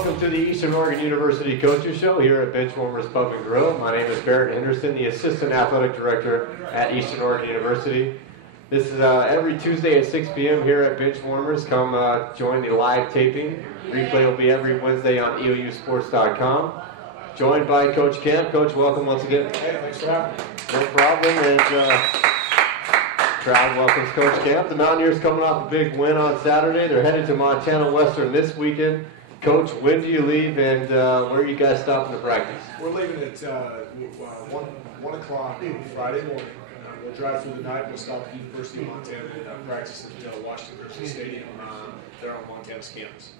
welcome to the Eastern Oregon University Coaches Show here at Benchwarmers Pub and Grill. My name is Barrett Henderson, the Assistant Athletic Director at Eastern Oregon University. This is every Tuesday at 6 p.m. here at Benchwarmers. Come join the live taping. Replay will be every Wednesday on eousports.com. Joined by Coach Kemp. Coach, welcome once again. Hey, thanks for having me. No problem. And crowd welcomes Coach Kemp. The Mountaineers coming off a big win on Saturday. They're headed to Montana Western this weekend. Coach, when do you leave, and where are you guys stopping to practice? We're leaving at 1 o'clock Friday morning. We'll drive through the night. We'll stop at the University of Montana and practice at Washington Christian Stadium there on Montana's campus.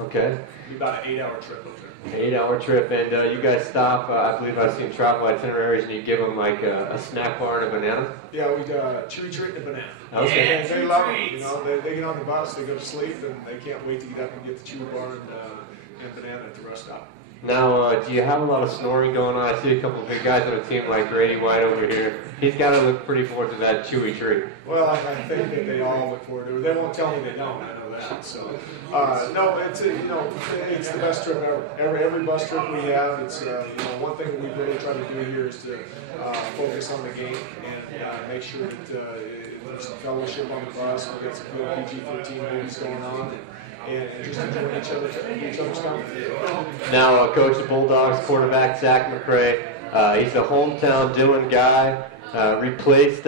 Okay. It'll be about an 8-hour trip up there. 8-hour trip, and you guys stop. I believe I've seen travel itineraries, and you give them like a snack bar and a banana. Yeah, we chewy treat and a banana. Okay. Yeah, they love it. You know, they get on the bus, they go to sleep, and they can't wait to get up and get the chewy bar and banana at the rest stop. Now, do you have a lot of snoring going on? I see a couple of big guys on the team like Grady White over here. He's got to look pretty forward to that chewy treat. Well, I think that they all look forward to it. They won't tell me they don't. I know that. So, no, it's it's the best trip ever. Every bus trip we have, it's one thing that we really try to do here is to focus on the game and make sure that there's some fellowship on the bus. We've got some good PG-13 movies going on. And just enjoying each other's company. Now, Coach, the Bulldogs quarterback Zach McCray, he's a hometown Dillon guy. Replaced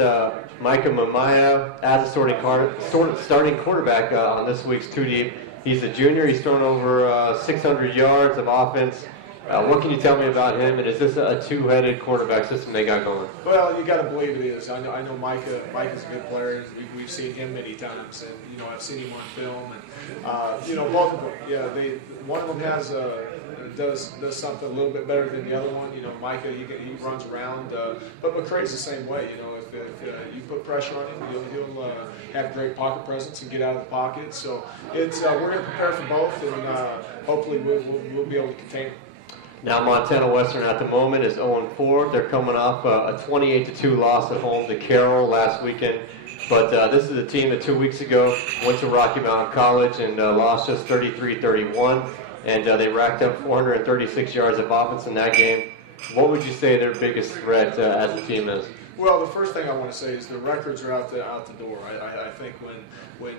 Micah Mamaya as a starting quarterback on this week's 2 Deep. He's a junior. He's thrown over 600 yards of offense. What can you tell me about him? And is this a two-headed quarterback system they got going? Well, you got to believe it is. I know Micah's a good player. We've seen him many times, and I've seen him on film. And both of them. Yeah, one of them does something a little bit better than the other one. Micah he runs around, but McCray's the same way. If you put pressure on him, he'll have great pocket presence and get out of the pocket. So it's we're going to prepare for both, and hopefully we'll be able to contain him. Now, Montana Western at the moment is 0-4. They're coming off a 28-2 loss at home to Carroll last weekend. But this is a team that 2 weeks ago went to Rocky Mountain College and lost just 33-31. And they racked up 436 yards of offense in that game. What would you say their biggest threat as a team is? Well, the first thing I want to say is the records are out the door. I think when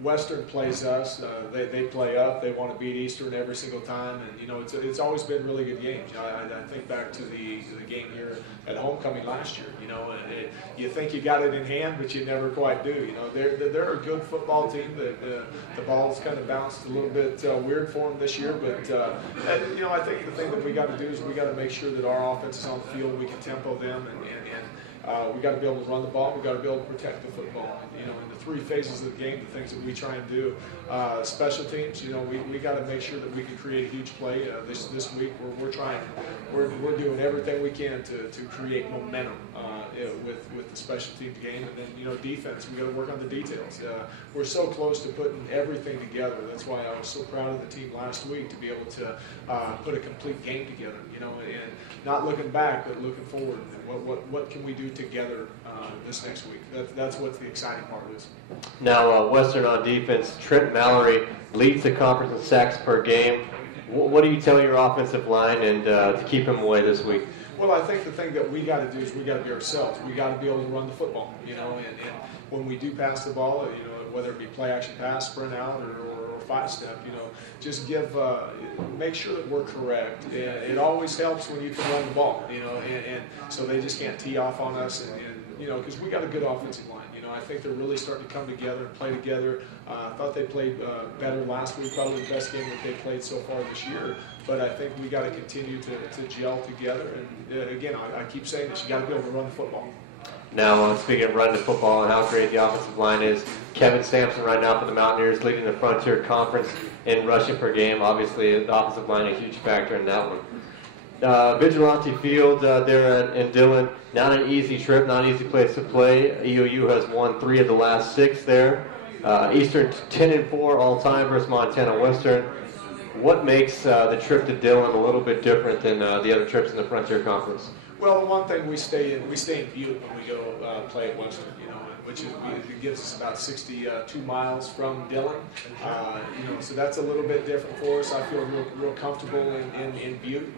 Western plays us, they play up. They want to beat Eastern every single time, and it's always been really good games. I think back to the game here at homecoming last year. And you think you got it in hand, but you never quite do. They're a good football team. The ball's kind of bounced a little bit weird for them this year, but I think the thing that we got to do is we got to make sure that our offense is on the field. We can tempo them, and we got to be able to run the ball. We got to be able to protect the football. In the three phases of the game, the things that we try and do, special teams. We got to make sure that we can create a huge play this week. We're doing everything we can to create momentum with the special teams game, and then defense. We got to work on the details. We're so close to putting everything together. That's why I was so proud of the team last week to be able to put a complete game together. And not looking back, but looking forward. What can we do together this next week? That's what the exciting part is. Now, Western on defense, Trent Mallory leads the conference in sacks per game. What do you tell your offensive line and to keep him away this week? Well, I think the thing that we got to do is we got to be ourselves. We got to be able to run the football, and when we do pass the ball, whether it be play action pass, sprint out, or 5-step, just make sure that we're correct. It always helps when you can run the ball, and so they just can't tee off on us, and because we got a good offensive line. I think they're really starting to come together and play together. I thought they played better last week, probably the best game that they played so far this year. But I think we got to continue to gel together. And again, I keep saying this: you got to be able to run the football. Now, speaking of running the football and how great the offensive line is, Kevin Sampson right now for the Mountaineers leading the Frontier Conference in rushing per game. Obviously, the offensive line a huge factor in that one. Vigilante Field there in Dillon, not an easy trip, not an easy place to play. EOU has won 3 of the last 6 there. Eastern 10-4 all-time versus Montana Western. What makes the trip to Dillon a little bit different than the other trips in the Frontier Conference? Well, the one thing we stay in Butte when we go play at Western, which is, it gives us about 62 miles from Dillon. So that's a little bit different for us. I feel real comfortable in Butte.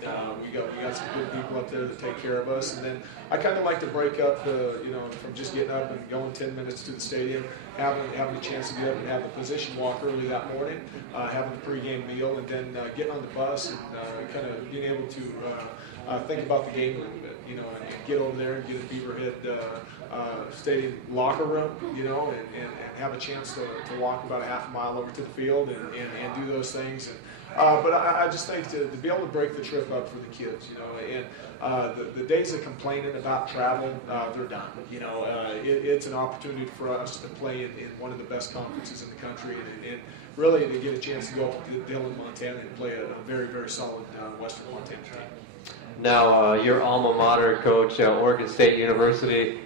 We got some good people up there that take care of us, and then I kind of like to break up from just getting up and going 10 minutes to the stadium, having a chance to get up and have a position walk early that morning, having a pregame meal, and then getting on the bus and kind of being able to think about the game a little bit, and get over there and get a Beaverhead Stadium locker room, and have a chance to walk about a half a mile over to the field and do those things. But I just think to be able to break the trip up for the kids, and the days of complaining about travel, they're done. It's an opportunity for us to play in one of the best conferences in the country, and really to get a chance to go up to Dillon, Montana, and play a very, very solid Western Montana team. Now, your alma mater, Coach, Oregon State University,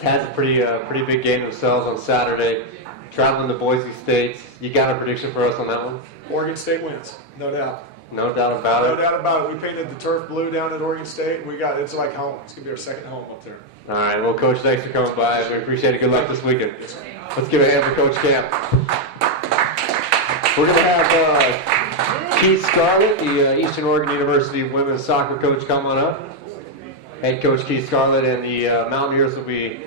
has a pretty big game themselves on Saturday. Traveling to Boise State. You got a prediction for us on that one? Oregon State wins, no doubt. No doubt about it. No doubt about it. We painted the turf blue down at Oregon State. It's like home. It's going to be our second home up there. All right. Well, Coach, thanks for coming by. We appreciate it. Good luck this weekend. Let's give a hand for Coach Camp. We're going to have Keith Scarlett, the Eastern Oregon University women's soccer coach, come on up. Head coach Keith Scarlett, and the Mountaineers will be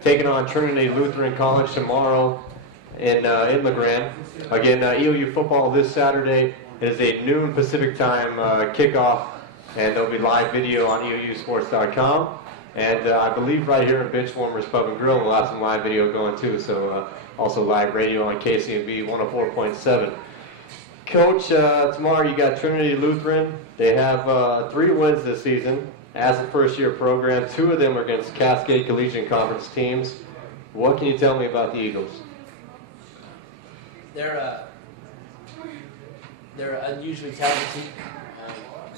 taking on Trinity Lutheran College tomorrow in LeGrand. Again, EOU football this Saturday. It is a noon Pacific time kickoff, and there'll be live video on EOUsports.com. And I believe right here in Benchwarmers Pub and Grill, we'll have some live video going too. So also live radio on KCMB 104.7. Coach, tomorrow you got Trinity Lutheran. They have 3 wins this season as a first-year program. 2 of them are against Cascade Collegiate Conference teams. What can you tell me about the Eagles? They're an unusually talented team.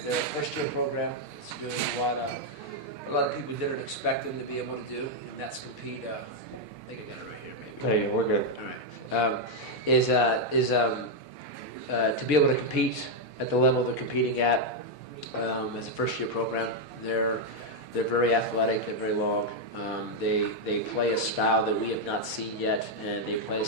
They're a first-year program. It's doing a lot of people didn't expect them to be able to do, and that's compete. I think I got it right here, maybe. Hey, we're good. All right. To be able to compete at the level they're competing at as a first-year program. They're very athletic. They're very long. They play a style that we have not seen yet, and they play a